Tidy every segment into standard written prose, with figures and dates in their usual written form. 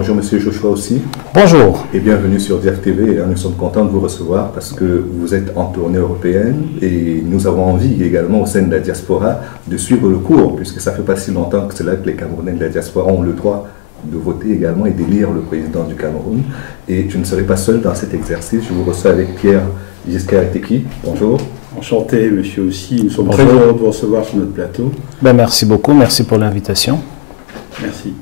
Bonjour Monsieur Joshua aussi. Bonjour. Et bienvenue sur DIAF TV. Nous sommes contents de vous recevoir parce que vous êtes en tournée européenne et nous avons envie également au sein de la diaspora de suivre le cours puisque ça fait pas si longtemps que c'est là que les Camerounais de la diaspora ont le droit de voter également et d'élire le président du Cameroun. Et je ne serai pas seul dans cet exercice. Je vous reçois avec Pierre Giscard-Eteki. Bonjour. Enchanté, monsieur aussi. Nous sommes très heureux de vous recevoir sur notre plateau. Merci beaucoup. Merci pour l'invitation. Merci.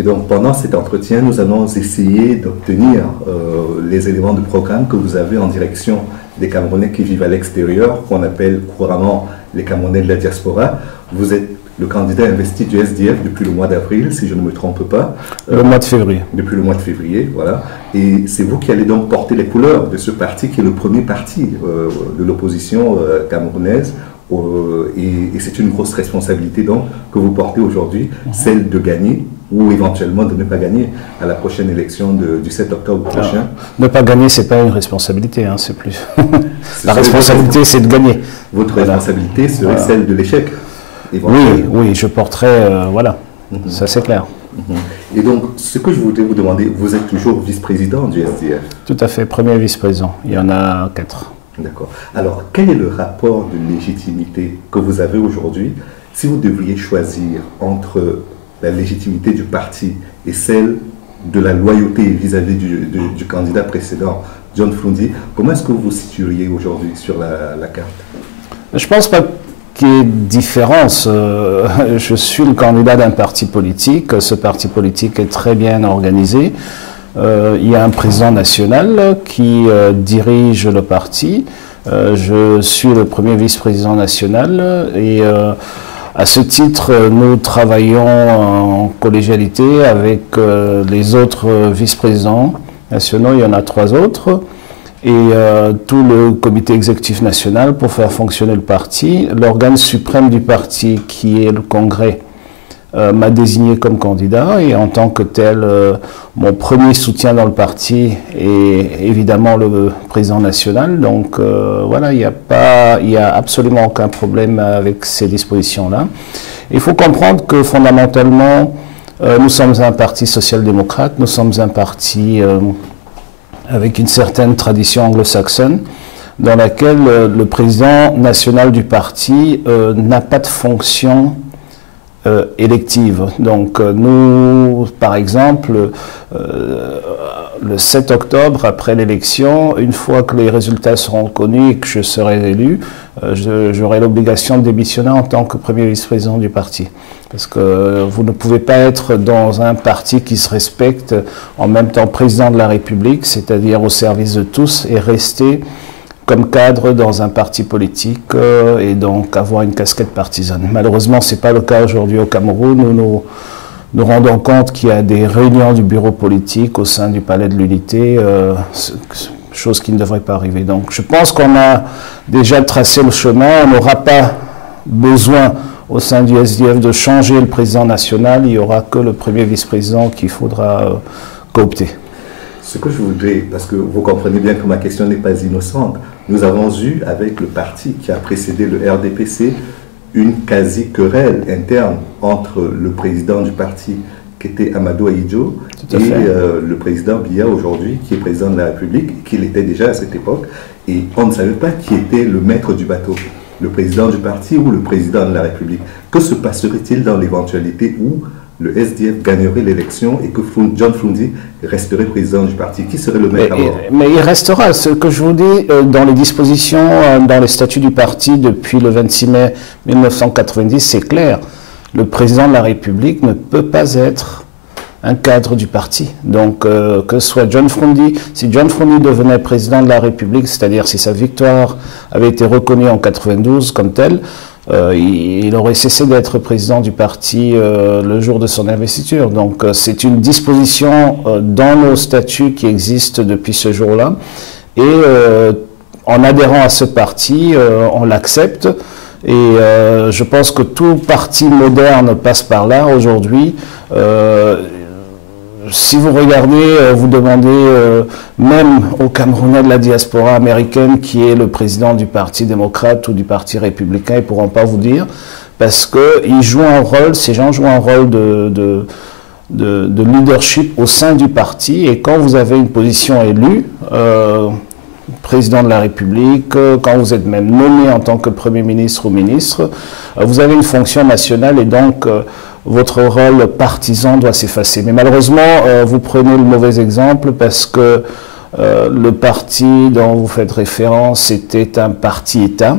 Et donc, pendant cet entretien, nous allons essayer d'obtenir les éléments de programme que vous avez en direction des Camerounais qui vivent à l'extérieur, qu'on appelle couramment les Camerounais de la diaspora. Vous êtes le candidat investi du SDF depuis le mois d'avril, si je ne me trompe pas. Le mois de février. Depuis le mois de février, voilà. Et c'est vous qui allez donc porter les couleurs de ce parti qui est le premier parti de l'opposition camerounaise. Et c'est une grosse responsabilité donc que vous portez aujourd'hui, celle de gagner ou éventuellement de ne pas gagner à la prochaine élection du 7 octobre prochain. Alors, ne pas gagner, c'est pas une responsabilité, hein, c'est plus. La responsabilité, c'est de gagner. Votre responsabilité serait celle de l'échec. Oui, je porterai, voilà, ça c'est clair. Et donc, ce que je voudrais vous demander, vous êtes toujours vice-président du SDF? Tout à fait, premier vice-président. Il y en a 4. D'accord. Alors, quel est le rapport de légitimité que vous avez aujourd'hui si vous devriez choisir entre la légitimité du parti et celle de la loyauté vis-à-vis du candidat précédent, John Flundi? Comment est-ce que vous vous situeriez aujourd'hui sur la carte? Je ne pense pas qu'il y ait différence. Je suis le candidat d'un parti politique. Ce parti politique est très bien organisé. Il y a un président national qui dirige le parti. Je suis le premier vice-président national et à ce titre, nous travaillons en collégialité avec les autres vice-présidents nationaux. Il y en a 3 autres. Et tout le comité exécutif national pour faire fonctionner le parti. L'organe suprême du parti, qui est le Congrès, m'a désigné comme candidat et en tant que tel, mon premier soutien dans le parti est évidemment le président national. Donc voilà, il n'y a absolument aucun problème avec ces dispositions-là. Il faut comprendre que fondamentalement, nous sommes un parti social-démocrate, nous sommes un parti avec une certaine tradition anglo-saxonne dans laquelle le président national du parti n'a pas de fonction élective. Donc nous, par exemple, le 7 octobre, après l'élection, une fois que les résultats seront connus et que je serai élu, j'aurai l'obligation de démissionner en tant que premier vice-président du parti. Parce que vous ne pouvez pas être dans un parti qui se respecte en même temps président de la République, c'est-à-dire au service de tous, et rester comme cadre dans un parti politique et donc avoir une casquette partisane. Malheureusement, ce n'est pas le cas aujourd'hui au Cameroun où nous rendons compte qu'il y a des réunions du bureau politique au sein du Palais de l'Unité, chose qui ne devrait pas arriver. Donc je pense qu'on a déjà tracé le chemin, on n'aura pas besoin au sein du SDF de changer le président national, il n'y aura que le premier vice-président qu'il faudra coopter. Ce que je voudrais, parce que vous comprenez bien que ma question n'est pas innocente, nous avons eu avec le parti qui a précédé le RDPC une quasi-querelle interne entre le président du parti qui était Amadou Ahidjo et le président Biya aujourd'hui qui est président de la République, qu'il était déjà à cette époque, et on ne savait pas qui était le maître du bateau, le président du parti ou le président de la République. Que se passerait-il dans l'éventualité où le SDF gagnerait l'élection et que John Flundi resterait président du parti? Qui serait le maître à bord? Mais il restera. Ce que je vous dis, dans les dispositions, dans les statuts du parti depuis le 26 mai 1990, c'est clair. Le président de la République ne peut pas être un cadre du parti. Donc, que ce soit John Flundi, si John Flundi devenait président de la République, c'est-à-dire si sa victoire avait été reconnue en 92 comme telle, il aurait cessé d'être président du parti le jour de son investiture. Donc c'est une disposition dans nos statuts qui existe depuis ce jour-là. Et en adhérant à ce parti, on l'accepte. Et je pense que tout parti moderne passe par là aujourd'hui. Si vous regardez, vous demandez même aux Camerounais de la diaspora américaine qui est le président du Parti démocrate ou du Parti républicain, ils ne pourront pas vous dire, parce qu'ils jouent un rôle, ces gens jouent un rôle de leadership au sein du parti. Et quand vous avez une position élue, président de la République, quand vous êtes même nommé en tant que Premier ministre ou ministre, vous avez une fonction nationale et donc votre rôle partisan doit s'effacer. Mais malheureusement, vous prenez le mauvais exemple parce que le parti dont vous faites référence était un parti-État.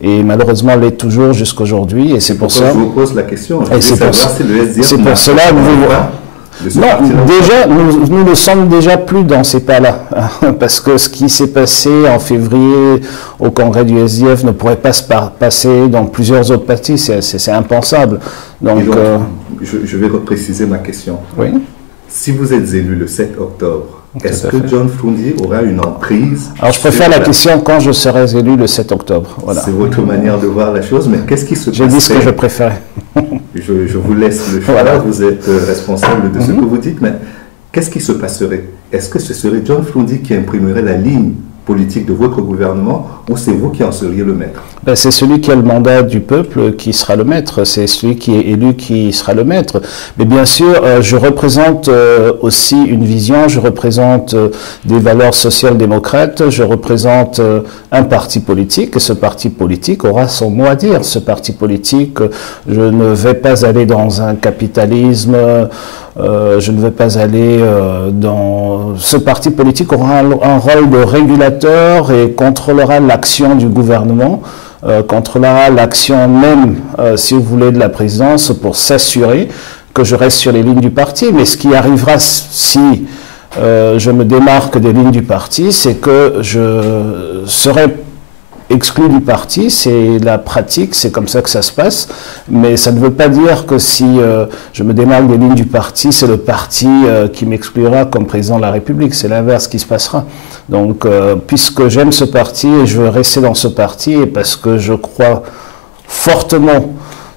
Et malheureusement, l'est toujours jusqu'aujourd'hui. Et c'est pour ça. Je vous pose la question. C'est pour cela que vous. Non, déjà, nous ne sommes déjà plus dans ces pas-là. Parce que ce qui s'est passé en février au congrès du SDF ne pourrait pas se passer dans plusieurs autres partis. C'est impensable. Donc, je vais repréciser ma question. Oui. Si vous êtes élu le 7 octobre, est-ce que John Froundi aura une emprise? Alors, je préfère la question quand je serai élu le 7 octobre. Voilà. C'est votre manière de voir la chose, mais qu'est-ce qui se passe? J'ai dit ce que je préférais. Je vous laisse le choix, voilà. Vous êtes responsable de ce que vous dites, mais qu'est-ce qui se passerait? Est-ce que ce serait John Froundi qui imprimerait la ligne politique de votre gouvernement ou c'est vous qui en seriez le maître? Ben, c'est celui qui a le mandat du peuple qui sera le maître, c'est celui qui est élu qui sera le maître. Mais bien sûr, je représente aussi une vision, je représente des valeurs social-démocrates, je représente un parti politique et ce parti politique aura son mot à dire. Ce parti politique, je ne vais pas aller dans un capitalisme, je ne vais pas aller dans... Ce parti politique aura un rôle de régulateur et contrôlera l'action du gouvernement, contrôlera l'action même, si vous voulez, de la présidence pour s'assurer que je reste sur les lignes du parti. Mais ce qui arrivera si je me démarque des lignes du parti, c'est que je serai exclu du parti, c'est la pratique, c'est comme ça que ça se passe, mais ça ne veut pas dire que si je me démarque des lignes du parti, c'est le parti qui m'exclura comme président de la République, c'est l'inverse qui se passera. Donc, puisque j'aime ce parti et je veux rester dans ce parti, et parce que je crois fortement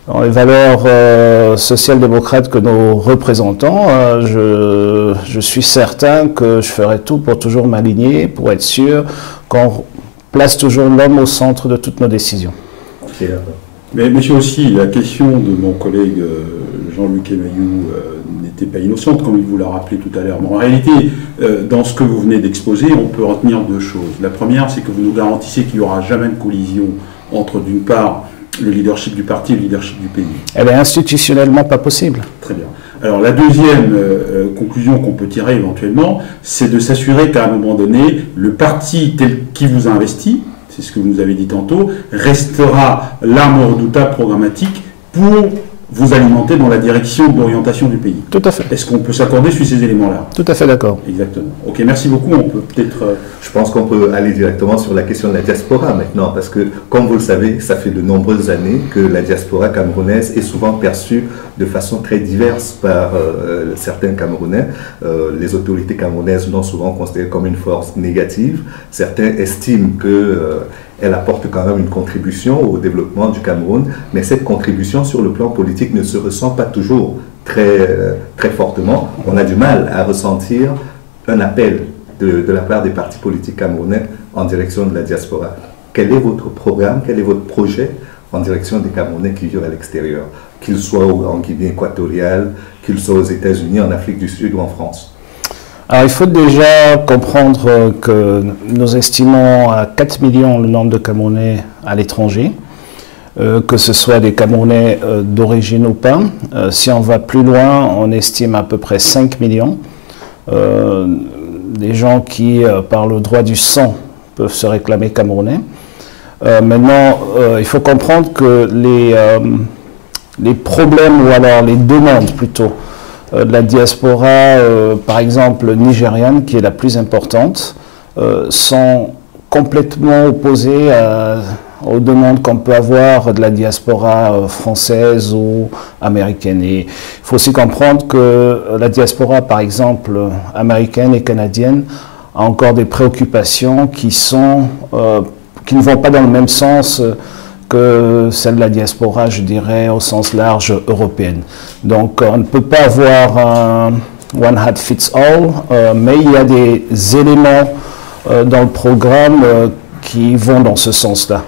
dans les valeurs social-démocrates que nous représentons, je suis certain que je ferai tout pour toujours m'aligner, pour être sûr qu'on place toujours l'homme au centre de toutes nos décisions. Mais monsieur aussi, la question de mon collègue Jean-Luc Émaillou n'était pas innocente, comme il vous l'a rappelé tout à l'heure. Mais en réalité, dans ce que vous venez d'exposer, on peut retenir deux choses. La première, c'est que vous nous garantissez qu'il n'y aura jamais de collision entre, d'une part, le leadership du parti et le leadership du pays. Elle est institutionnellement pas possible. Très bien. Alors la deuxième conclusion qu'on peut tirer éventuellement, c'est de s'assurer qu'à un moment donné, le parti tel qui vous a investi, c'est ce que vous nous avez dit tantôt, restera l'arme redoutable programmatique pour vous alimenter dans la direction de l'orientation du pays. Tout à fait. Est-ce qu'on peut s'accorder sur ces éléments-là? Tout à fait d'accord. Exactement. Ok, merci beaucoup. On peut peut-être... Je pense qu'on peut aller directement sur la question de la diaspora maintenant, parce que, comme vous le savez, ça fait de nombreuses années que la diaspora camerounaise est souvent perçue de façon très diverse par certains Camerounais. Les autorités camerounaises l'ont souvent considérée comme une force négative. Certains estiment que... elle apporte quand même une contribution au développement du Cameroun, mais cette contribution sur le plan politique ne se ressent pas toujours très fortement. On a du mal à ressentir un appel de la part des partis politiques camerounais en direction de la diaspora. Quel est votre programme, quel est votre projet en direction des Camerounais qui vivent à l'extérieur, qu'ils soient en Guinée équatoriale, qu'ils soient aux États-Unis, en Afrique du Sud ou en France? Alors il faut déjà comprendre que nous estimons à 4 millions le nombre de Camerounais à l'étranger, que ce soit des Camerounais d'origine ou pas. Si on va plus loin, on estime à peu près 5 millions. Des gens qui, par le droit du sang, peuvent se réclamer Camerounais. Maintenant, il faut comprendre que les problèmes, ou alors les demandes plutôt, de la diaspora, par exemple nigériane, qui est la plus importante, sont complètement opposées aux demandes qu'on peut avoir de la diaspora française ou américaine. Et il faut aussi comprendre que la diaspora, par exemple, américaine et canadienne, a encore des préoccupations qui ne vont pas dans le même sens que celle de la diaspora, je dirais, au sens large européenne. Donc on ne peut pas avoir un one hat fits all, mais il y a des éléments dans le programme qui vont dans ce sens-là.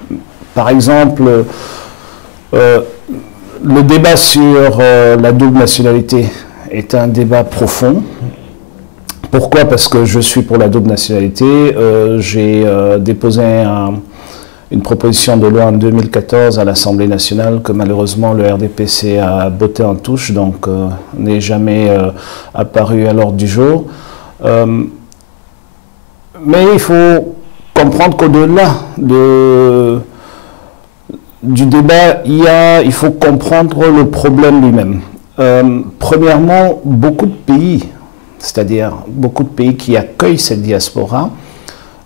Par exemple, le débat sur la double nationalité est un débat profond. Pourquoi? Parce que je suis pour la double nationalité. J'ai déposé une proposition de loi en 2014 à l'Assemblée nationale que malheureusement le RDPC a botté en touche, donc n'est jamais apparu à l'ordre du jour. Mais il faut comprendre qu'au-delà du débat, il faut comprendre le problème lui-même. Premièrement, beaucoup de pays, c'est-à-dire beaucoup de pays qui accueillent cette diaspora,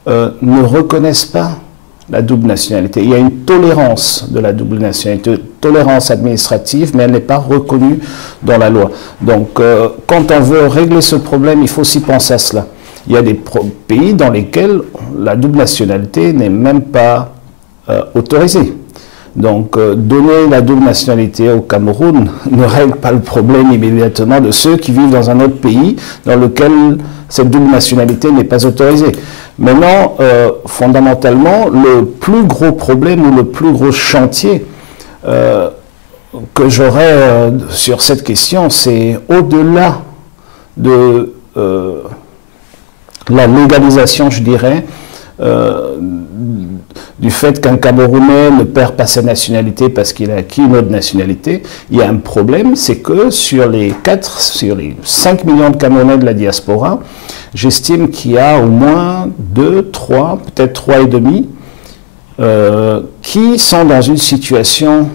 ne reconnaissent pas la double nationalité. Il y a une tolérance de la double nationalité, tolérance administrative, mais elle n'est pas reconnue dans la loi. Donc, quand on veut régler ce problème, il faut aussi penser à cela. Il y a des pays dans lesquels la double nationalité n'est même pas autorisée. Donc, donner la double nationalité au Cameroun ne règle pas le problème immédiatement de ceux qui vivent dans un autre pays dans lequel cette double nationalité n'est pas autorisée. Maintenant, fondamentalement, le plus gros problème ou le plus gros chantier que j'aurais sur cette question, c'est au-delà de la légalisation, je dirais, du fait qu'un Camerounais ne perd pas sa nationalité parce qu'il a acquis une autre nationalité. Il y a un problème, c'est que sur les 5 millions de Camerounais de la diaspora, j'estime qu'il y a au moins 2, 3, peut-être 3,5 qui sont dans une situation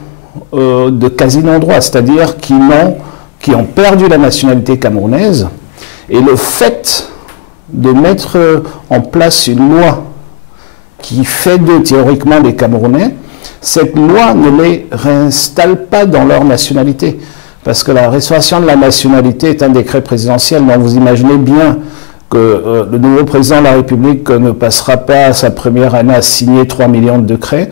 de quasi non-droit, c'est-à-dire qui ont perdu la nationalité camerounaise. Et le fait de mettre en place une loi qui fait d'eux théoriquement des Camerounais, cette loi ne les réinstalle pas dans leur nationalité. Parce que la restauration de la nationalité est un décret présidentiel, donc vous imaginez bien que le nouveau président de la République ne passera pas sa première année à signer 3 millions de décrets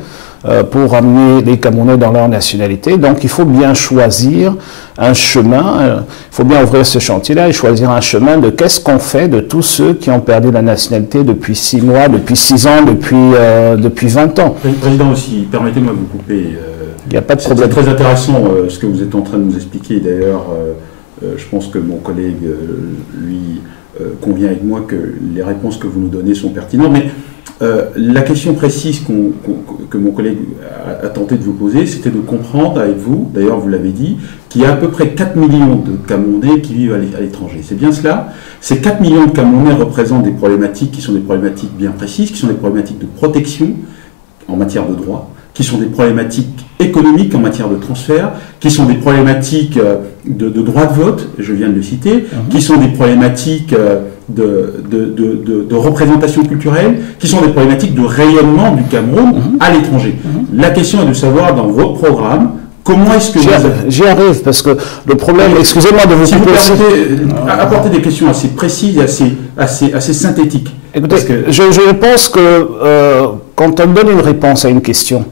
pour amener les Camerounais dans leur nationalité. Donc il faut bien choisir un chemin, il faut bien ouvrir ce chantier-là et choisir un chemin de qu'est-ce qu'on fait de tous ceux qui ont perdu la nationalité depuis 6 mois, depuis 6 ans, depuis 20 ans. Président aussi, permettez-moi de vous couper. Il n'y a pas de problème. C'est très intéressant ce que vous êtes en train de nous expliquer. D'ailleurs, je pense que mon collègue, lui, convient avec moi que les réponses que vous nous donnez sont pertinentes. Mais la question précise que mon collègue a tenté de vous poser, c'était de comprendre avec vous, d'ailleurs vous l'avez dit, qu'il y a à peu près 4 millions de Camerounais qui vivent à l'étranger. C'est bien cela? Ces 4 millions de Camerounais représentent des problématiques qui sont des problématiques bien précises, qui sont des problématiques de protection en matière de droit, qui sont des problématiques économiques en matière de transfert, qui sont des problématiques de droit de vote, je viens de le citer, qui sont des problématiques de représentation culturelle, qui sont des problématiques de rayonnement du Cameroun à l'étranger. La question est de savoir dans votre programme, comment est-ce que j'y arrive, parce que le problème, excusez-moi de vous couper. Si vous permettez, apporter des questions assez précises et assez synthétiques. Écoutez, je pense que quand on donne une réponse à une question,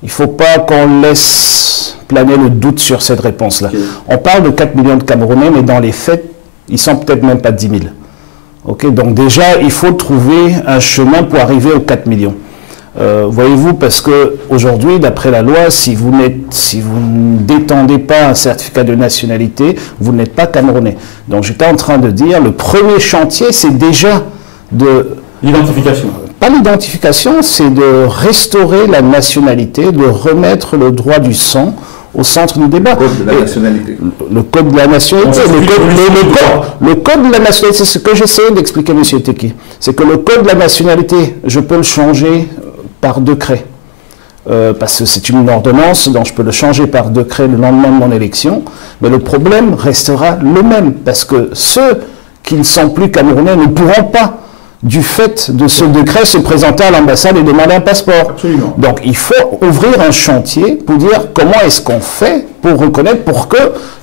il ne faut pas qu'on laisse planer le doute sur cette réponse-là. Okay. On parle de 4 millions de Camerounais, mais dans les faits, ils sont peut-être même pas 10 000. Okay, donc déjà, il faut trouver un chemin pour arriver aux 4 millions. Voyez-vous, parce qu'aujourd'hui, d'après la loi, si vous ne détendez pas un certificat de nationalité, vous n'êtes pas Camerounais. Donc j'étais en train de dire, le premier chantier, c'est déjà de... L'identification. Pas l'identification, c'est de restaurer la nationalité, de remettre le droit du sang au centre du débat. Le code de la nationalité. Le code de la nationalité. Le code de la nationalité, c'est ce que j'essayais d'expliquer, M. Teki. C'est que le code de la nationalité, je peux le changer par décret. Parce que c'est une ordonnance, donc je peux le changer par décret le lendemain de mon élection. Mais le problème restera le même. Parce que ceux qui ne sont plus Camerounais ne pourront pas, du fait de ce décret, se présenter à l'ambassade et demander un passeport. Absolument. Donc il faut ouvrir un chantier pour dire comment est-ce qu'on fait pour reconnaître, pour que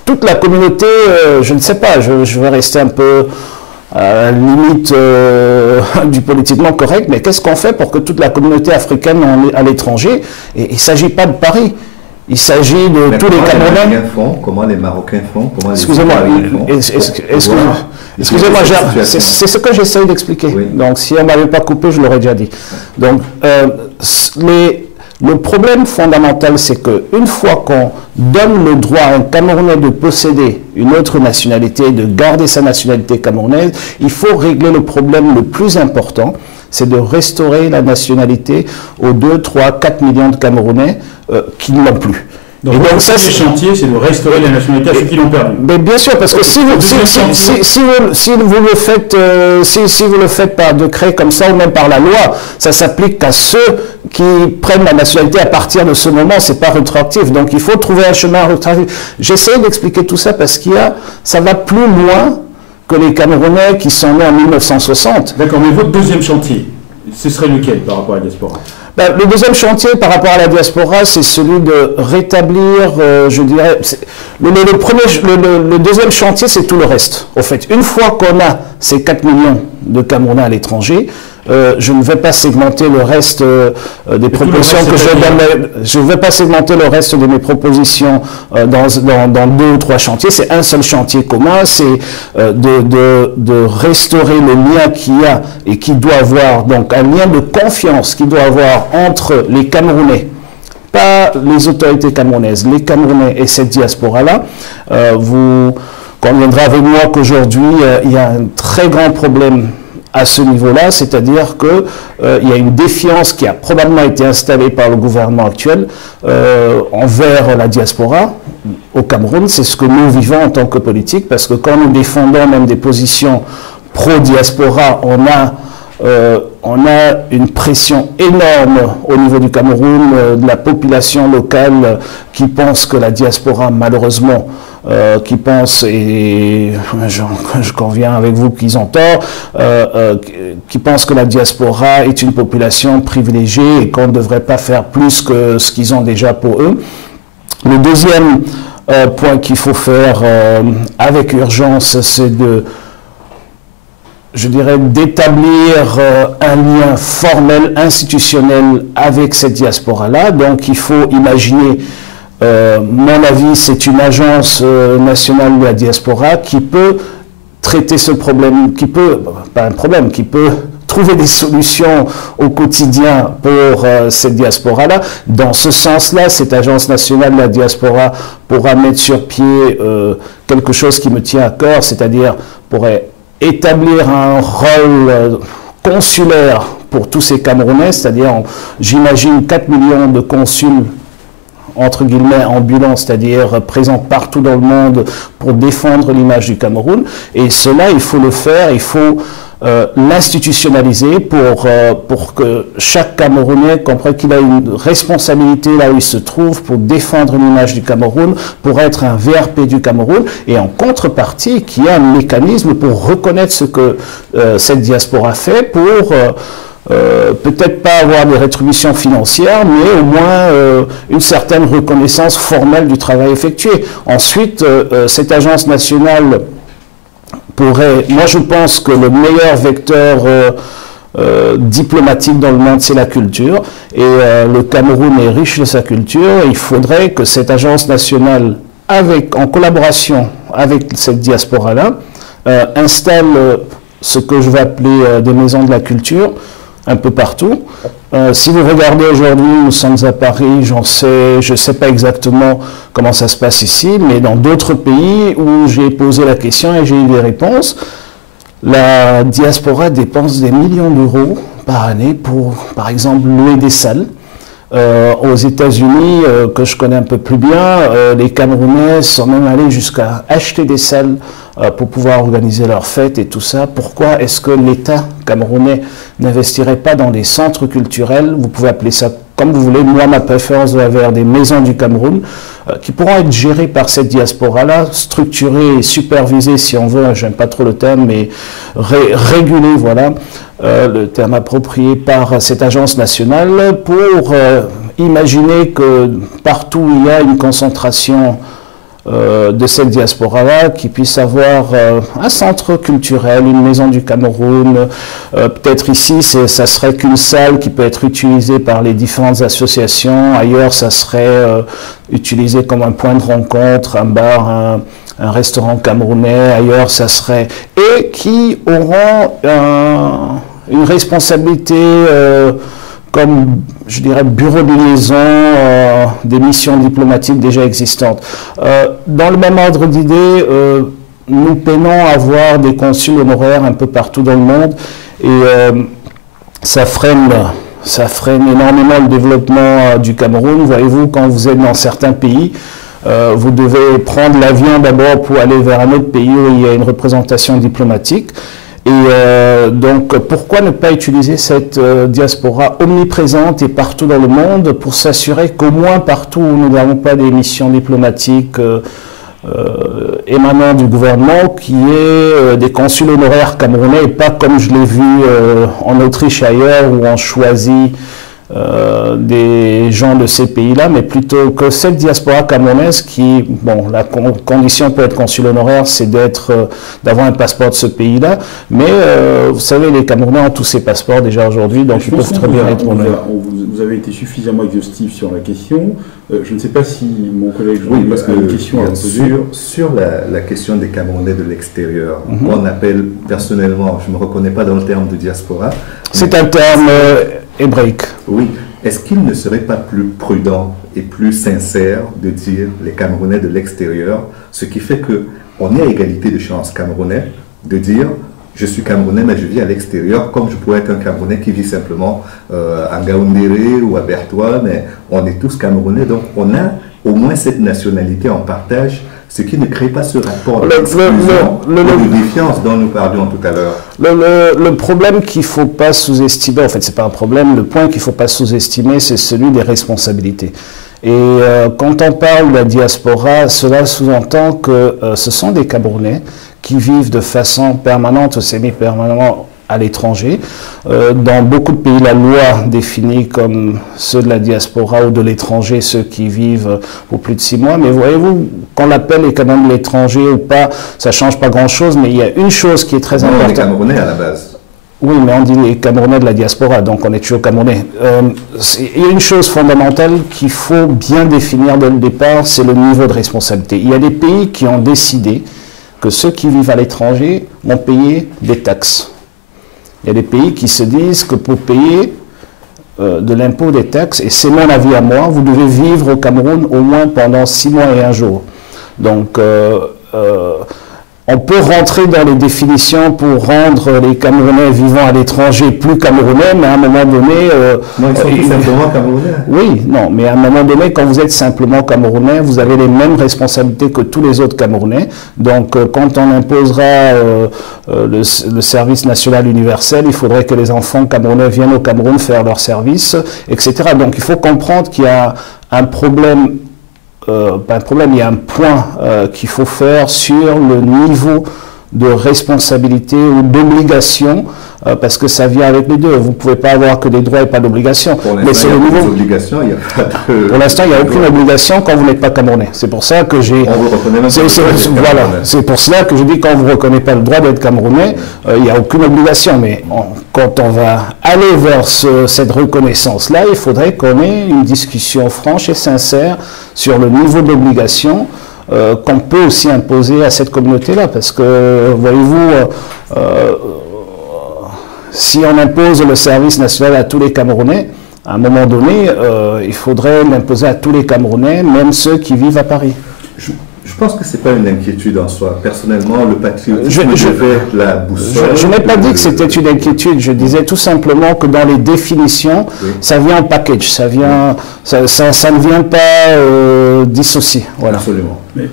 toute la communauté, je ne sais pas, je vais rester un peu à la limite du politiquement correct, mais qu'est-ce qu'on fait pour que toute la communauté africaine à l'étranger, et il ne s'agit pas de Paris, il s'agit de tous les Camerounais. Comment les Marocains font? Excusez-moi, excusez-moi, c'est ce que j'essaie d'expliquer. Oui. Donc, si on ne m'avait pas coupé, je l'aurais déjà dit. Donc, Le problème fondamental, c'est qu'une fois qu'on donne le droit à un Camerounais de posséder une autre nationalité, de garder sa nationalité camerounaise, il faut régler le problème le plus important, c'est de restaurer la nationalité aux 2, 3, 4 millions de Camerounais qui ne l'ont plus. Donc, ça, le chantier, c'est de restaurer la nationalité à ceux qui l'ont perdu. Mais bien sûr, parce que si vous le faites par décret comme ça, ou même par la loi, ça s'applique qu'à ceux qui prennent la nationalité à partir de ce moment, c'est pas rétroactif. Donc il faut trouver un chemin rétroactif. J'essaie d'expliquer tout ça parce ça va plus loin que les Camerounais qui sont nés en 1960. D'accord, mais votre deuxième chantier, ce serait lequel par rapport à la diaspora? Le deuxième chantier par rapport à la diaspora, c'est celui de rétablir, je dirais, le deuxième chantier, c'est tout le reste. Au fait, une fois qu'on a ces 4 millions de Camerounais à l'étranger, je ne vais pas segmenter le reste des propositions que je donne. Je ne vais pas segmenter le reste de mes propositions dans 2 ou 3 chantiers. C'est un seul chantier commun, c'est de restaurer le lien qu'il y a et qui doit avoir, donc un lien de confiance qui doit avoir entre les Camerounais, pas les autorités camerounaises, les Camerounais et cette diaspora-là. Vous conviendrez avec moi qu'aujourd'hui, il y a un très grand problème à ce niveau-là, c'est-à-dire qu'il y a une défiance qui a probablement été installée par le gouvernement actuel envers la diaspora au Cameroun. C'est ce que nous vivons en tant que politique, parce que quand nous défendons même des positions pro-diaspora, on a une pression énorme au niveau du Cameroun, de la population locale qui pense que la diaspora, malheureusement, qui pense, et je conviens avec vous qu'ils ont tort, qui pense que la diaspora est une population privilégiée et qu'on ne devrait pas faire plus que ce qu'ils ont déjà pour eux. Le deuxième point qu'il faut faire avec urgence, c'est je dirais, d'établir un lien formel, institutionnel avec cette diaspora-là. Donc il faut imaginer, mon avis, c'est une agence nationale de la diaspora qui peut traiter ce problème, qui peut trouver des solutions au quotidien pour cette diaspora-là. Dans ce sens-là, cette agence nationale de la diaspora pourra mettre sur pied quelque chose qui me tient à cœur, c'est-à-dire pourrait établir un rôle consulaire pour tous ces Camerounais, c'est-à-dire, j'imagine, 4 millions de consuls, entre guillemets, ambulants, c'est-à-dire présents partout dans le monde pour défendre l'image du Cameroun. Et cela, il faut le faire, il faut l'institutionnaliser pour que chaque Camerounais comprenne qu'il a une responsabilité là où il se trouve pour défendre l'image du Cameroun, pour être un VRP du Cameroun, et en contrepartie qu'il y a un mécanisme pour reconnaître ce que cette diaspora fait, pour peut-être pas avoir des rétributions financières, mais au moins une certaine reconnaissance formelle du travail effectué. Ensuite, cette agence nationale moi je pense que le meilleur vecteur diplomatique dans le monde, c'est la culture, et le Cameroun est riche de sa culture, et il faudrait que cette agence nationale, en collaboration avec cette diaspora-là, installe ce que je vais appeler des maisons de la culture, un peu partout. Si vous regardez aujourd'hui, nous sommes à Paris, je ne sais pas exactement comment ça se passe ici, mais dans d'autres pays où j'ai posé la question et j'ai eu des réponses, la diaspora dépense des millions d'euros par année pour, par exemple, louer des salles. Aux États-Unis, que je connais un peu plus bien, les Camerounais sont même allés jusqu'à acheter des salles pour pouvoir organiser leurs fêtes et tout ça. Pourquoi est-ce que l'État camerounais n'investirait pas dans des centres culturels? Vous pouvez appeler ça comme vous voulez. Moi, ma préférence doit vers des maisons du Cameroun qui pourront être gérées par cette diaspora-là, structurées et supervisées, si on veut, j'aime pas trop le terme, mais régulées, voilà, le terme approprié, par cette agence nationale, pour imaginer que partout où il y a une concentration de cette diaspora-là, qui puisse avoir un centre culturel, une maison du Cameroun. Peut-être ici, ça serait qu'une salle qui peut être utilisée par les différentes associations. Ailleurs, ça serait utilisé comme un point de rencontre, un bar, un restaurant camerounais. Ailleurs, ça serait... Et qui auront une responsabilité comme, je dirais, bureau de liaison des missions diplomatiques déjà existantes. Dans le même ordre d'idée, nous peinons à avoir des consuls honoraires un peu partout dans le monde et ça freine énormément le développement du Cameroun. Voyez-vous, quand vous êtes dans certains pays, vous devez prendre l'avion d'abord pour aller vers un autre pays où il y a une représentation diplomatique. Et donc, pourquoi ne pas utiliser cette diaspora omniprésente et partout dans le monde pour s'assurer qu'au moins partout où nous n'avons pas des missions diplomatiques émanant du gouvernement, qui est des consuls honoraires camerounais et pas comme je l'ai vu en Autriche et ailleurs où on choisit des gens de ces pays-là, mais plutôt que cette diaspora camerounaise qui, bon, la condition pour être consul honoraire, c'est d'avoir un passeport de ce pays-là, mais vous savez, les Camerounais ont tous ces passeports déjà aujourd'hui, donc ils peuvent très bien être honoraires. Vous avez été suffisamment exhaustif sur la question. Je ne sais pas si mon collègue parce que une question à poser. Sur la question des Camerounais de l'extérieur, on appelle personnellement, je ne me reconnais pas dans le terme de diaspora. C'est un terme hébraïque. Oui. Est-ce qu'il ne serait pas plus prudent et plus sincère de dire les Camerounais de l'extérieur, ce qui fait qu'on est à égalité de chance Camerounais, de dire je suis Camerounais mais je vis à l'extérieur, comme je pourrais être un Camerounais qui vit simplement à Ngaoundéré ou à Bertois, mais on est tous Camerounais, donc on a au moins cette nationalité en partage, ce qui ne crée pas ce rapport de défiance dont nous parlions tout à l'heure. Le problème qu'il ne faut pas sous-estimer, en fait, ce n'est pas un problème, le point qu'il ne faut pas sous-estimer, c'est celui des responsabilités. Et quand on parle de la diaspora, cela sous-entend que ce sont des Camerounais qui vivent de façon permanente ou semi-permanente à l'étranger. Dans beaucoup de pays, la loi définit comme ceux de la diaspora ou de l'étranger, ceux qui vivent pour plus de 6 mois. Mais voyez-vous, qu'on l'appelle les Camerounais de l'étranger ou pas, ça ne change pas grand-chose, mais il y a une chose qui est très importante. On est Camerounais à la base. Oui, mais on dit les Camerounais de la diaspora, donc on est toujours Camerounais. Il y a une chose fondamentale qu'il faut bien définir dès le départ, c'est le niveau de responsabilité. Il y a des pays qui ont décidé que ceux qui vivent à l'étranger vont payer des taxes. Il y a des pays qui se disent que pour payer de l'impôt des taxes, et c'est mon avis à moi, vous devez vivre au Cameroun au moins pendant 6 mois et 1 jour. Donc, on peut rentrer dans les définitions pour rendre les Camerounais vivant à l'étranger plus Camerounais, mais à un moment donné... non, ils sont tout simplement Camerounais. Oui, non, mais à un moment donné, quand vous êtes simplement Camerounais, vous avez les mêmes responsabilités que tous les autres Camerounais. Donc, quand on imposera le service national universel, il faudrait que les enfants camerounais viennent au Cameroun faire leur service, etc. Donc, il faut comprendre qu'il y a un problème... pas un problème, il y a un point qu'il faut faire sur le niveau de responsabilité ou d'obligation, parce que ça vient avec les deux. Vous ne pouvez pas avoir que des droits et pas d'obligations. Mais c'est le niveau. Pour l'instant, il n'y a aucune obligation quand vous n'êtes pas Camerounais. C'est pour ça que j'ai. On vous reconnaît même voilà. C'est pour cela que je dis quand vous ne reconnaissez pas le droit d'être Camerounais, il n'y a aucune obligation. Mais quand on va aller vers cette reconnaissance-là, il faudrait qu'on ait une discussion franche et sincère sur le niveau d'obligation qu'on peut aussi imposer à cette communauté-là. Parce que, voyez-vous, si on impose le service national à tous les Camerounais, à un moment donné, il faudrait l'imposer à tous les Camerounais, même ceux qui vivent à Paris. Je pense que ce n'est pas une inquiétude en soi. Personnellement, le patriotisme devait être la boussole. Je n'ai pas dit que c'était une inquiétude. Je disais tout simplement que dans les définitions, ça vient en package. Ça ne vient pas dissocié. Voilà. Absolument. Mais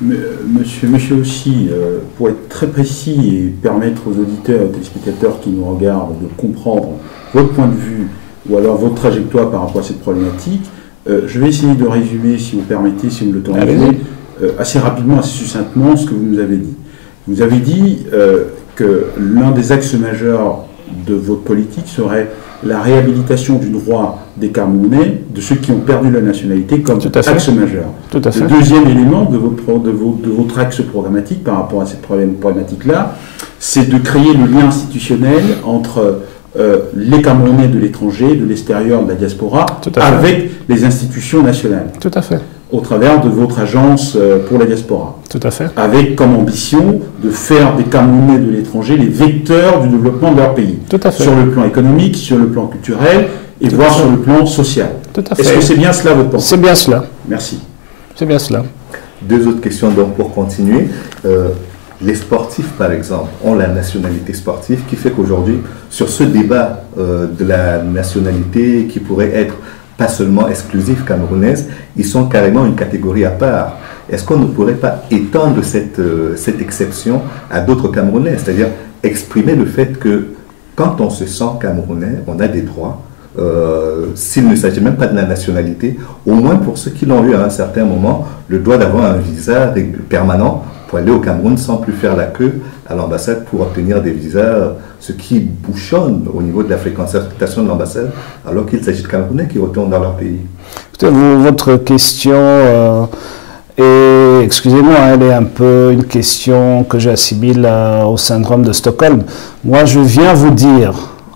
monsieur aussi, pour être très précis et permettre aux auditeurs et téléspectateurs qui nous regardent de comprendre votre point de vue ou alors votre trajectoire par rapport à cette problématique, je vais essayer de résumer, si vous permettez, si vous me l'autorisez, assez rapidement, assez succinctement ce que vous nous avez dit. Vous avez dit que l'un des axes majeurs de votre politique serait la réhabilitation du droit des Camerounais, de ceux qui ont perdu la nationalité, comme axe majeur. Tout à fait. Le deuxième élément de votre axe programmatique par rapport à cette problématique-là, c'est de créer le lien institutionnel entre les Camerounais de l'étranger, de l'extérieur, de la diaspora, avec les institutions nationales. Tout à fait. Au travers de votre agence pour la diaspora. Tout à fait. Avec comme ambition de faire des Camerounais de l'étranger les vecteurs du développement de leur pays. Tout à fait. Sur le plan économique, sur le plan culturel et voir sur le plan social. Tout à fait. Est-ce que c'est bien cela votre pensée? C'est bien cela. Merci. C'est bien cela. Deux autres questions donc pour continuer. Les sportifs, par exemple, ont la nationalité sportive qui fait qu'aujourd'hui, sur ce débat de la nationalité qui pourrait être pas seulement exclusive camerounaise, ils sont carrément une catégorie à part. Est-ce qu'on ne pourrait pas étendre cette exception à d'autres Camerounais? C'est-à-dire exprimer le fait que quand on se sent Camerounais, on a des droits. S'il ne s'agit même pas de la nationalité, au moins pour ceux qui l'ont eu à un certain moment, le droit d'avoir un visa permanent pour aller au Cameroun sans plus faire la queue à l'ambassade pour obtenir des visas, ce qui bouchonne au niveau de la fréquentation de l'ambassade, alors qu'il s'agit de Camerounais qui retournent dans leur pays. Votre question, excusez-moi, elle est un peu une question que j'assimile au syndrome de Stockholm. Moi, je viens vous dire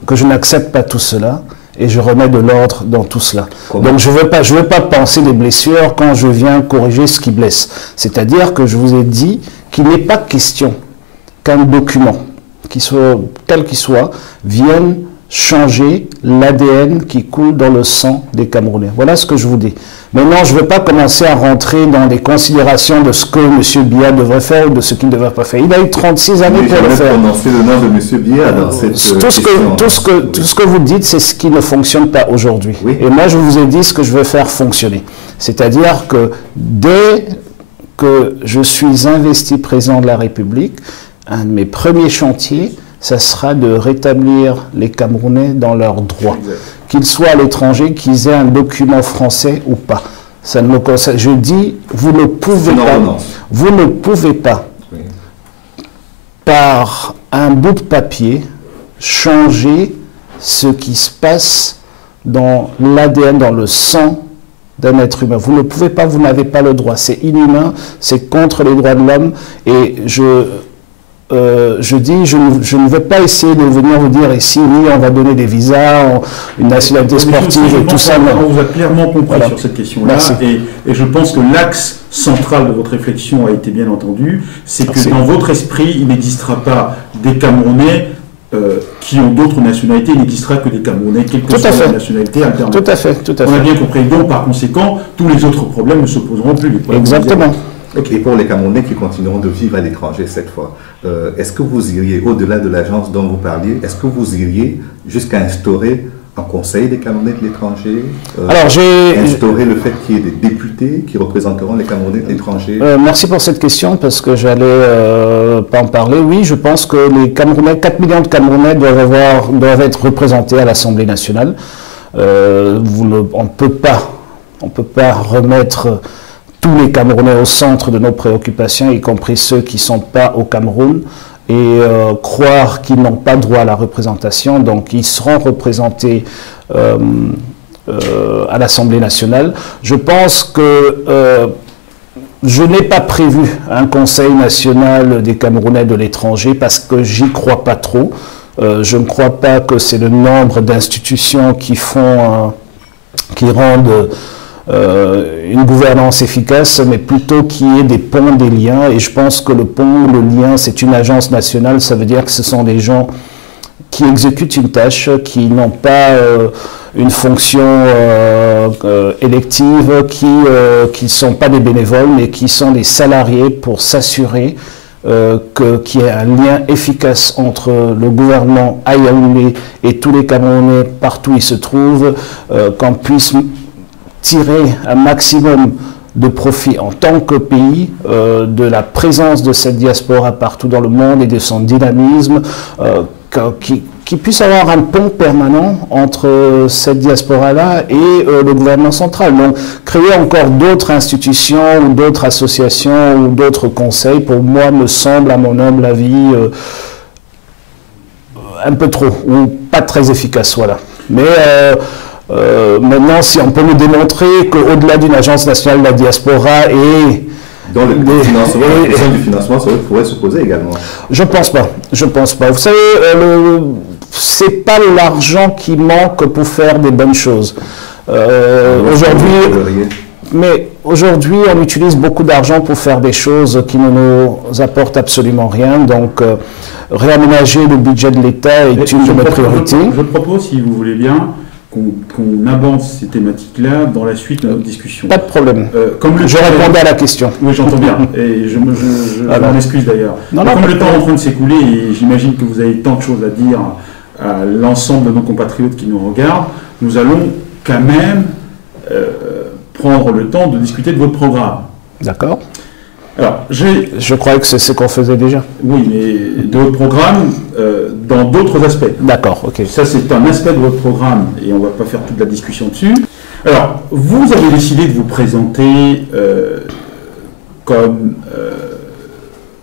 que je n'accepte pas tout cela. Et je remets de l'ordre dans tout cela. Comment? Donc je veux pas penser des blessures quand je viens corriger ce qui blesse. C'est-à-dire que je vous ai dit qu'il n'est pas question qu'un document, quel qu'il soit, vienne changer l'ADN qui coule dans le sang des Camerounais. Voilà ce que je vous dis. Maintenant, je ne veux pas commencer à rentrer dans des considérations de ce que M. Biya devrait faire ou de ce qu'il ne devrait pas faire. Il a eu 36 années pour le faire. Prononcer le nom de M. Biya dans cette tout ce que vous dites, c'est ce qui ne fonctionne pas aujourd'hui. Oui. Et moi, je vous ai dit ce que je veux faire fonctionner. C'est-à-dire que dès que je suis investi président de la République, un de mes premiers chantiers, ça sera de rétablir les Camerounais dans leurs droits. Qu'ils soient à l'étranger, qu'ils aient un document français ou pas. Ça ne me concerne. Je dis, vous ne pouvez pas, oui, par un bout de papier, changer ce qui se passe dans l'ADN, dans le sang d'un être humain. Vous ne pouvez pas, vous n'avez pas le droit. C'est inhumain, c'est contre les droits de l'homme. Et je dis, je ne vais pas essayer de venir vous dire ici, oui, on va donner des visas, une nationalité sportive et tout ça. On vous a clairement compris sur cette question-là. Et je pense que l'axe central de votre réflexion a été bien entendu. C'est que dans votre esprit, il n'existera pas des Camerounais qui ont d'autres nationalités. Il n'existera que des Camerounais, quelle que soit la nationalité alternative. Tout à fait, tout à fait. On a bien compris. Donc, par conséquent, tous les autres problèmes ne se poseront plus. Exactement. Et pour les Camerounais qui continueront de vivre à l'étranger cette fois, est-ce que vous iriez, au-delà de l'agence dont vous parliez, est-ce que vous iriez jusqu'à instaurer un conseil des Camerounais de l'étranger, instaurer le fait qu'il y ait des députés qui représenteront les Camerounais de l'étranger? Merci pour cette question, parce que j'allais pas en parler. Oui, je pense que les Camerounais, 4 millions de Camerounais doivent être représentés à l'Assemblée nationale. On ne peut pas remettre tous les Camerounais au centre de nos préoccupations, y compris ceux qui ne sont pas au Cameroun, et croire qu'ils n'ont pas droit à la représentation. Donc ils seront représentés à l'Assemblée nationale. Je pense que je n'ai pas prévu un Conseil national des Camerounais de l'étranger parce que j'y crois pas trop. Je ne crois pas que c'est le nombre d'institutions qui rendent une gouvernance efficace, mais plutôt qu'il y ait des ponts, des liens. Et je pense que le pont, le lien, c'est une agence nationale. Ça veut dire que ce sont des gens qui exécutent une tâche, qui n'ont pas une fonction élective, qui ne sont pas des bénévoles, mais qui sont des salariés pour s'assurer qu'il y ait un lien efficace entre le gouvernement à Yaoundé et tous les Camerounais partout où ils se trouvent, qu'on puisse tirer un maximum de profit en tant que pays de la présence de cette diaspora partout dans le monde et de son dynamisme, qui puisse avoir un pont permanent entre cette diaspora-là et le gouvernement central. Donc, créer encore d'autres institutions ou d'autres associations ou d'autres conseils, pour moi, me semble, à mon humble avis, un peu trop, ou pas très efficace, voilà. Mais maintenant, si on peut nous démontrer qu'au-delà d'une agence nationale de la diaspora et dans la question du financement, ça pourrait se poser également. Je pense pas. Vous savez, c'est pas l'argent qui manque pour faire des bonnes choses. Aujourd'hui, on utilise beaucoup d'argent pour faire des choses qui ne nous apportent absolument rien. Donc, réaménager le budget de l'État est une de mes priorités. Je propose, si vous voulez bien, qu'on aborde ces thématiques-là dans la suite de notre discussion. Pas de problème. Je répondais à la question. Oui, j'entends bien. Et je m'en excuse d'ailleurs. Comme le temps est en train de s'écouler, et j'imagine que vous avez tant de choses à dire à l'ensemble de nos compatriotes qui nous regardent, nous allons quand même prendre le temps de discuter de votre programme. D'accord. Alors, je croyais que c'est ce qu'on faisait déjà. Oui, mais de votre programme dans d'autres aspects. D'accord, ok. Ça, c'est un aspect de votre programme et on ne va pas faire toute la discussion dessus. Alors, vous avez décidé de vous présenter comme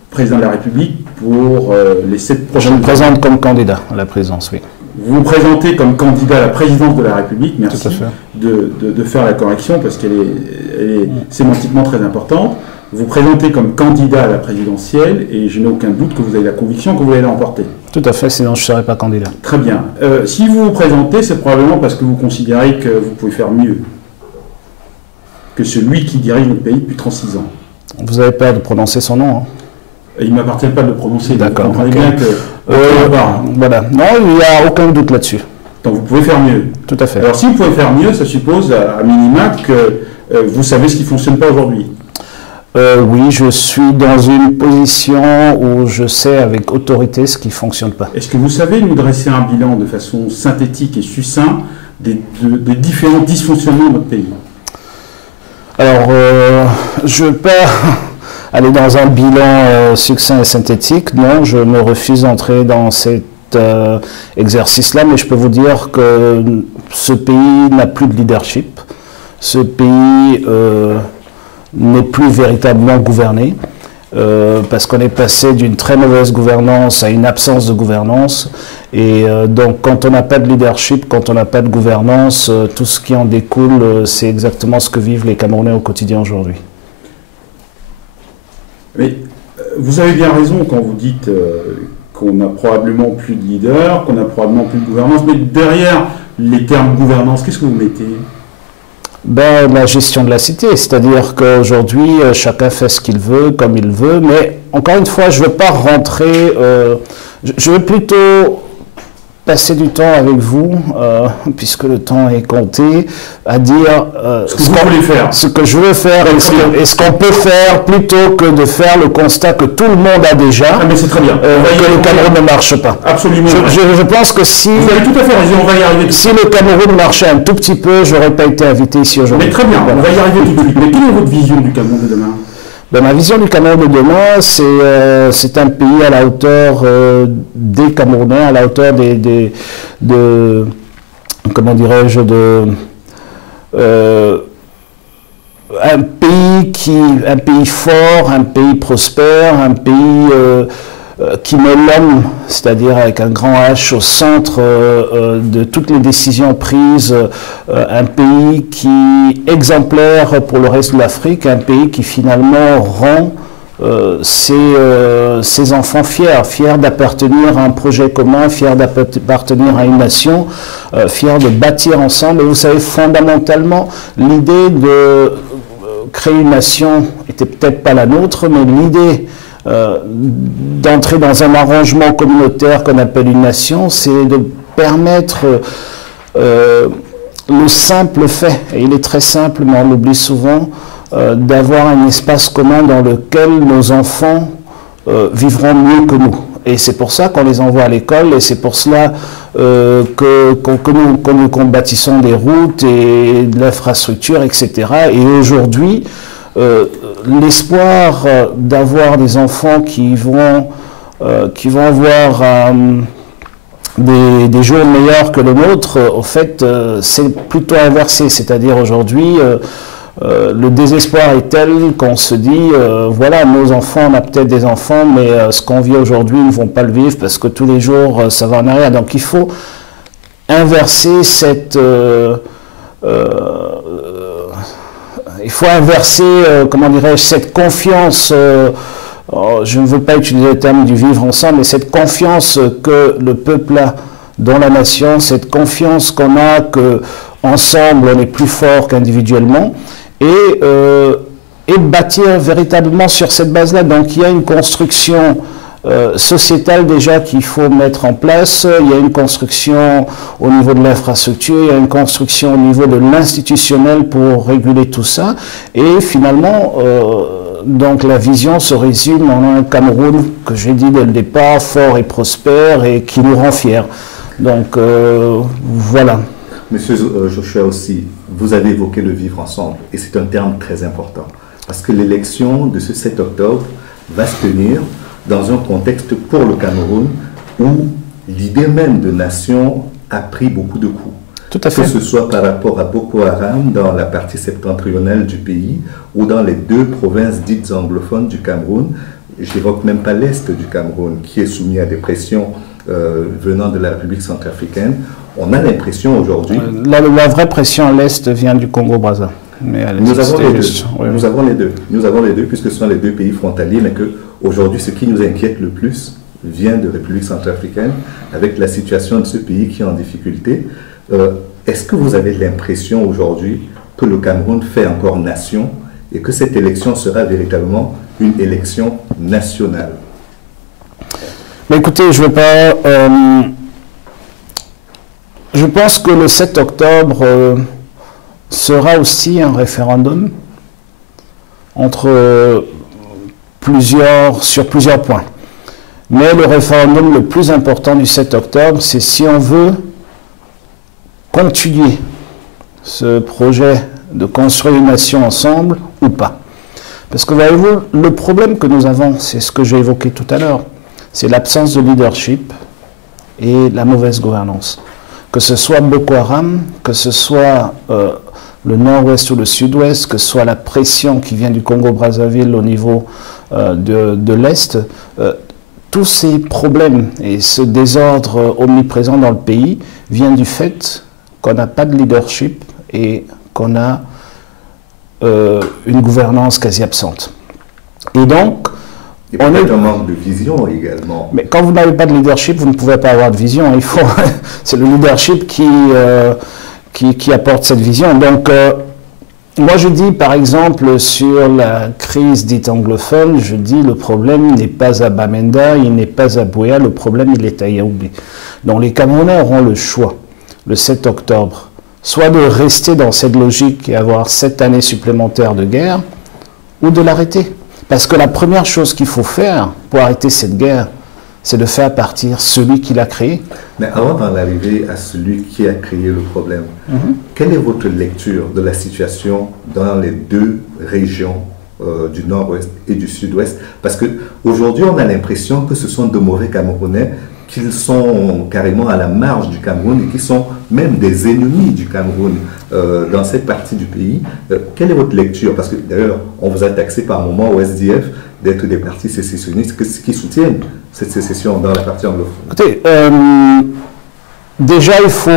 président de la République pour les 7 prochaines années. Je me présente comme candidat à la présidence, oui. Vous vous présentez comme candidat à la présidence de la République, merci Tout à fait. de faire la correction parce qu'elle est sémantiquement très importante. Vous présentez comme candidat à la présidentielle et je n'ai aucun doute que vous avez la conviction que vous allez l'emporter. Tout à fait, sinon je ne serais pas candidat. Très bien. Si vous vous présentez, c'est probablement parce que vous considérez que vous pouvez faire mieux que celui qui dirige notre pays depuis 36 ans. Vous avez peur de prononcer son nom, hein? Il ne m'appartient pas de le prononcer. D'accord. Vous comprenez bien que... Voilà. Non, il n'y a aucun doute là-dessus. Donc vous pouvez faire mieux. Tout à fait. Alors si vous pouvez faire mieux, ça suppose à minima que vous savez ce qui ne fonctionne pas aujourd'hui. Oui, je suis dans une position où je sais avec autorité ce qui ne fonctionne pas. Est-ce que vous savez nous dresser un bilan de façon synthétique et succinct des différents dysfonctionnements de notre pays? Alors, je ne veux pas aller dans un bilan succinct et synthétique. Non, je me refuse d'entrer dans cet exercice-là, mais je peux vous dire que ce pays n'a plus de leadership. Ce pays n'est plus véritablement gouverné, parce qu'on est passé d'une très mauvaise gouvernance à une absence de gouvernance. Et donc, quand on n'a pas de leadership, quand on n'a pas de gouvernance, tout ce qui en découle, c'est exactement ce que vivent les Camerounais au quotidien aujourd'hui. Mais vous avez bien raison quand vous dites qu'on n'a probablement plus de leader, qu'on n'a probablement plus de gouvernance, mais derrière les termes gouvernance, qu'est-ce que vous mettez? La gestion de la cité, c'est-à-dire qu'aujourd'hui, chacun fait ce qu'il veut, comme il veut, mais encore une fois, je ne veux pas rentrer, je veux plutôt passer du temps avec vous, puisque le temps est compté, à dire ce que je veux faire et ce qu'on peut faire, plutôt que de faire le constat que tout le monde a déjà, mais c'est très bien. Que le Cameroun ne marche pas. Absolument. Je pense que si, vous avez tout à fait raison, on va y arriver. Si le Cameroun marchait un tout petit peu, je n'aurais pas été invité ici aujourd'hui. Mais très bien, on va y arriver tout de suite. Mais quelle est votre vision du Cameroun de demain? Ma vision du Cameroun de demain, c'est un pays à la hauteur des Camerounais, à la hauteur comment dirais-je, un pays fort, un pays prospère, un pays qui met l'homme, c'est-à-dire avec un grand H au centre de toutes les décisions prises, un pays qui exemplaire pour le reste de l'Afrique, un pays qui finalement rend ses enfants fiers d'appartenir à un projet commun, fiers d'appartenir à une nation, fiers de bâtir ensemble. Et vous savez, fondamentalement, l'idée de créer une nation était peut-être pas la nôtre, mais l'idée d'entrer dans un arrangement communautaire qu'on appelle une nation, c'est de permettre le simple fait, et il est très simple, mais on l'oublie souvent, d'avoir un espace commun dans lequel nos enfants vivront mieux que nous. Et c'est pour ça qu'on les envoie à l'école, et c'est pour cela que nous bâtissons des routes et de l'infrastructure, etc. Et aujourd'hui, l'espoir d'avoir des enfants qui vont avoir des jours meilleurs que le nôtre, au fait, c'est plutôt inversé. C'est-à-dire aujourd'hui, le désespoir est tel qu'on se dit, voilà, nos enfants, on a peut-être des enfants, mais ce qu'on vit aujourd'hui, ils ne vont pas le vivre parce que tous les jours, ça va en arrière. Donc il faut inverser cette... il faut inverser, comment dirais-je, cette confiance, je ne veux pas utiliser le terme du vivre ensemble, mais cette confiance que le peuple a dans la nation, cette confiance qu'on a qu'ensemble on est plus fort qu'individuellement, et bâtir véritablement sur cette base-là. Donc il y a une construction sociétale déjà qu'il faut mettre en place. Il y a une construction au niveau de l'infrastructure, il y a une construction au niveau de l'institutionnel pour réguler tout ça. Et finalement, donc la vision se résume en un Cameroun que j'ai dit dès le départ, fort et prospère et qui nous rend fiers. Donc voilà. Monsieur Joshua aussi, vous avez évoqué le vivre ensemble et c'est un terme très important parce que l'élection de ce 7 octobre va se tenir dans un contexte pour le Cameroun où l'idée même de nation a pris beaucoup de coups. Tout à fait. Que ce soit par rapport à Boko Haram dans la partie septentrionale du pays ou dans les 2 provinces dites anglophones du Cameroun. Je n'évoque même pas l'Est du Cameroun qui est soumis à des pressions venant de la République centrafricaine. On a l'impression aujourd'hui... La vraie pression à l'Est vient du Congo-Brazza. Nous avons les deux. Oui. Nous avons les deux. Nous avons les deux puisque ce sont les 2 pays frontaliers, mais qu'aujourd'hui, ce qui nous inquiète le plus vient de République centrafricaine avec la situation de ce pays qui est en difficulté. Est-ce que vous avez l'impression aujourd'hui que le Cameroun fait encore nation et que cette élection sera véritablement une élection nationale? Mais écoutez, je je pense que le 7 octobre sera aussi un référendum sur plusieurs points. Mais le référendum le plus important du 7 octobre, c'est si on veut continuer ce projet de construire une nation ensemble ou pas. Parce que voyez-vous, le problème que nous avons, c'est ce que j'ai évoqué tout à l'heure, c'est l'absence de leadership et la mauvaise gouvernance. Que ce soit Boko Haram, que ce soit le nord-ouest ou le sud-ouest, que ce soit la pression qui vient du Congo-Brazzaville au niveau de l'Est, tous ces problèmes et ce désordre omniprésent dans le pays viennent du fait qu'on n'a pas de leadership et qu'on a une gouvernance quasi absente. Et donc, et on est un manque de vision également. Mais quand vous n'avez pas de leadership, vous ne pouvez pas avoir de vision. C'est le leadership qui apporte cette vision. Donc, moi je dis par exemple sur la crise dite anglophone, je dis le problème n'est pas à Bamenda, il n'est pas à Buea, le problème il est à Yaoundé. Donc les Camerounais auront le choix, le 7 octobre, soit de rester dans cette logique et avoir 7 années supplémentaires de guerre, ou de l'arrêter. Parce que la première chose qu'il faut faire pour arrêter cette guerre, c'est de faire partir celui qui l'a créé. Mais avant d'en arriver à celui qui a créé le problème, quelle est votre lecture de la situation dans les 2 régions du nord-ouest et du sud-ouest? Parce qu'aujourd'hui, on a l'impression que ce sont de mauvais Camerounais, qu'ils sont carrément à la marge du Cameroun et qui sont même des ennemis du Cameroun dans cette partie du pays. Quelle est votre lecture? Parce que d'ailleurs, on vous a taxé par moment au SDF d'être des partis sécessionnistes qui soutiennent cette sécession dans la partie anglophone. Écoutez, déjà il faut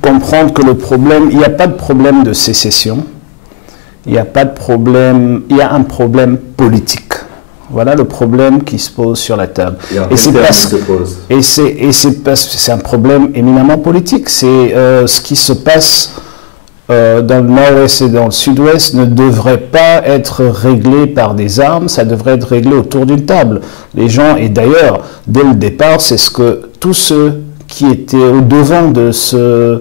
comprendre que le problème, il n'y a pas de problème de sécession, il n'y a pas de problème, il y a un problème politique. Voilà le problème qui se pose sur la table. Et c'est un problème éminemment politique. C'est ce qui se passe dans le nord-ouest et dans le sud-ouest ne devrait pas être réglé par des armes, ça devrait être réglé autour d'une table. Les gens, et d'ailleurs, dès le départ, c'est ce que tous ceux qui étaient au devant de ce,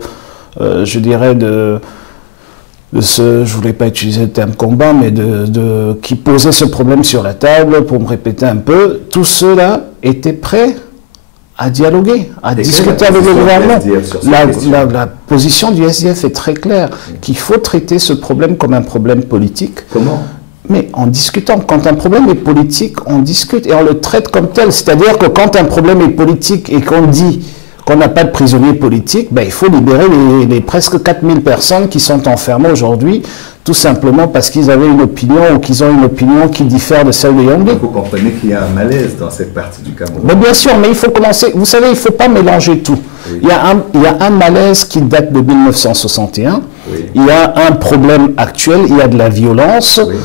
je dirais, je ne voulais pas utiliser le terme combat, mais qui posait ce problème sur la table, pour me répéter un peu, tous ceux-là étaient prêts à dialoguer, à discuter avec le gouvernement. La position du SDF est très claire, qu'il faut traiter ce problème comme un problème politique. Comment? Mais en discutant. Quand un problème est politique, on discute et on le traite comme tel. C'est-à-dire que quand un problème est politique et qu'on dit qu'on n'a pas de prisonniers politiques, ben, il faut libérer les presque 4000 personnes qui sont enfermées aujourd'hui, tout simplement parce qu'ils avaient une opinion ou qu'ils ont une opinion qui diffère de celle de Yaoundé. Vous comprenez qu'il y a un malaise dans cette partie du Cameroun. Mais bien sûr, mais il faut commencer. Vous savez, il ne faut pas mélanger tout. Oui. Il y a un malaise qui date de 1961. Oui. Il y a un problème actuel, il y a de la violence, oui.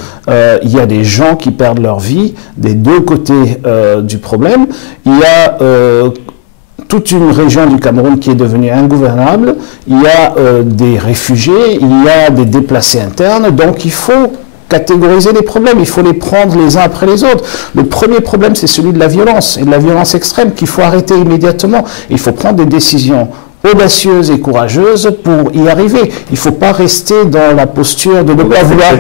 Il y a des gens qui perdent leur vie des 2 côtés du problème. Il y a toute une région du Cameroun qui est devenue ingouvernable, il y a des réfugiés, il y a des déplacés internes, donc il faut catégoriser les problèmes, il faut les prendre les uns après les autres. Le premier problème, c'est celui de la violence, et de la violence extrême, qu'il faut arrêter immédiatement. Il faut prendre des décisions audacieuses et courageuses pour y arriver. Il ne faut pas rester dans la posture de ne pas vouloir...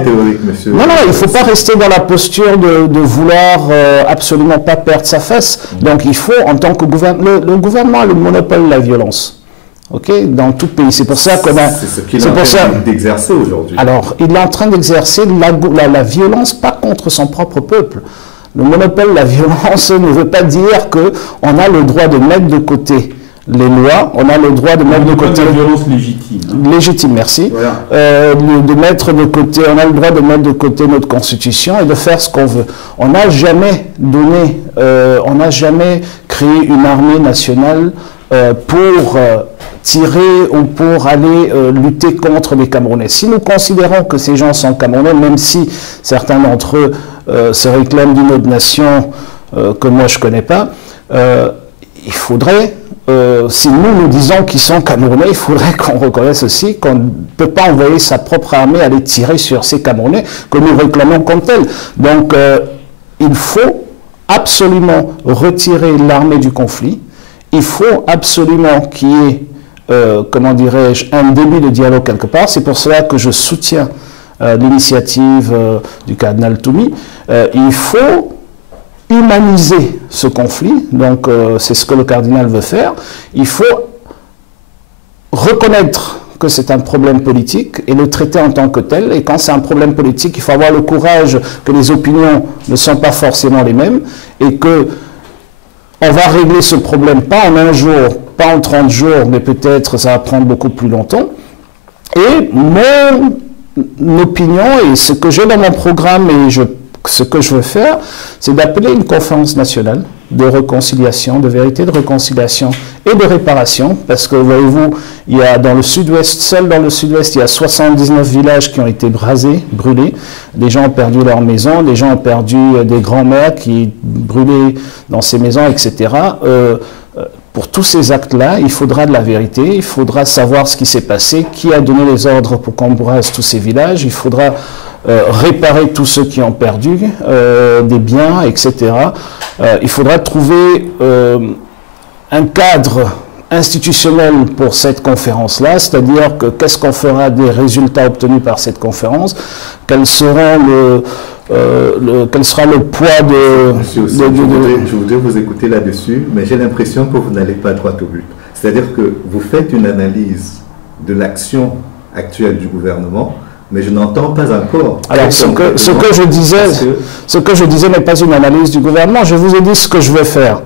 Non, non, il ne faut pas rester dans la posture de vouloir absolument pas perdre sa face. Donc il faut, en tant que gouvernement, le gouvernement a le monopole de la violence. Okay, dans tout pays. C'est pour ça qu'on a... C'est ce qu'il est en train d'exercer aujourd'hui. Alors, il est en train d'exercer la violence, pas contre son propre peuple. Le monopole de la violence ne veut pas dire qu'on a le droit de mettre de côté les lois, on a le droit de mettre de côté... la violence légitime. Légitime, merci. Voilà. De mettre de côté, on a le droit de mettre de côté notre constitution et de faire ce qu'on veut. On n'a jamais donné, on n'a jamais créé une armée nationale pour tirer ou pour aller lutter contre les Camerounais. Si nous considérons que ces gens sont Camerounais, même si certains d'entre eux se réclament d'une autre nation que moi je ne connais pas, il faudrait, si nous disons qu'ils sont Camerounais, il faudrait qu'on reconnaisse aussi qu'on ne peut pas envoyer sa propre armée aller tirer sur ces Camerounais que nous réclamons comme tels. Donc il faut absolument retirer l'armée du conflit. Il faut absolument qu'il y ait, comment dirais-je, un début de dialogue quelque part. C'est pour cela que je soutiens l'initiative du cardinal Toumi. Il faut humaniser ce conflit, donc c'est ce que le cardinal veut faire. Il faut reconnaître que c'est un problème politique et le traiter en tant que tel. Et quand c'est un problème politique, il faut avoir le courage que les opinions ne sont pas forcément les mêmes et que on va régler ce problème pas en un jour, pas en 30 jours, mais peut-être ça va prendre beaucoup plus longtemps. Et mon opinion et ce que j'ai dans mon programme et ce que je veux faire, c'est d'appeler une conférence nationale de réconciliation, de vérité, de réconciliation et de réparation, parce que, voyez-vous, il y a dans le sud-ouest, seul dans le sud-ouest, il y a 79 villages qui ont été brûlés. Des gens ont perdu leur maison, des gens ont perdu des grands-mères qui brûlaient dans ces maisons, etc. Pour tous ces actes-là, il faudra de la vérité, il faudra savoir ce qui s'est passé, qui a donné les ordres pour qu'on brase tous ces villages, il faudra réparer tous ceux qui ont perdu des biens, etc. Il faudra trouver un cadre institutionnel pour cette conférence-là, c'est-à-dire que qu'est-ce qu'on fera des résultats obtenus par cette conférence, quel sera le poids de... Monsieur aussi, je voudrais vous écouter là-dessus, mais j'ai l'impression que vous n'allez pas droit au but. C'est-à-dire que vous faites une analyse de l'action actuelle du gouvernement, mais je n'entends pas encore. Alors, ce que je disais n'est pas une analyse du gouvernement. Je vous ai dit ce que je vais faire.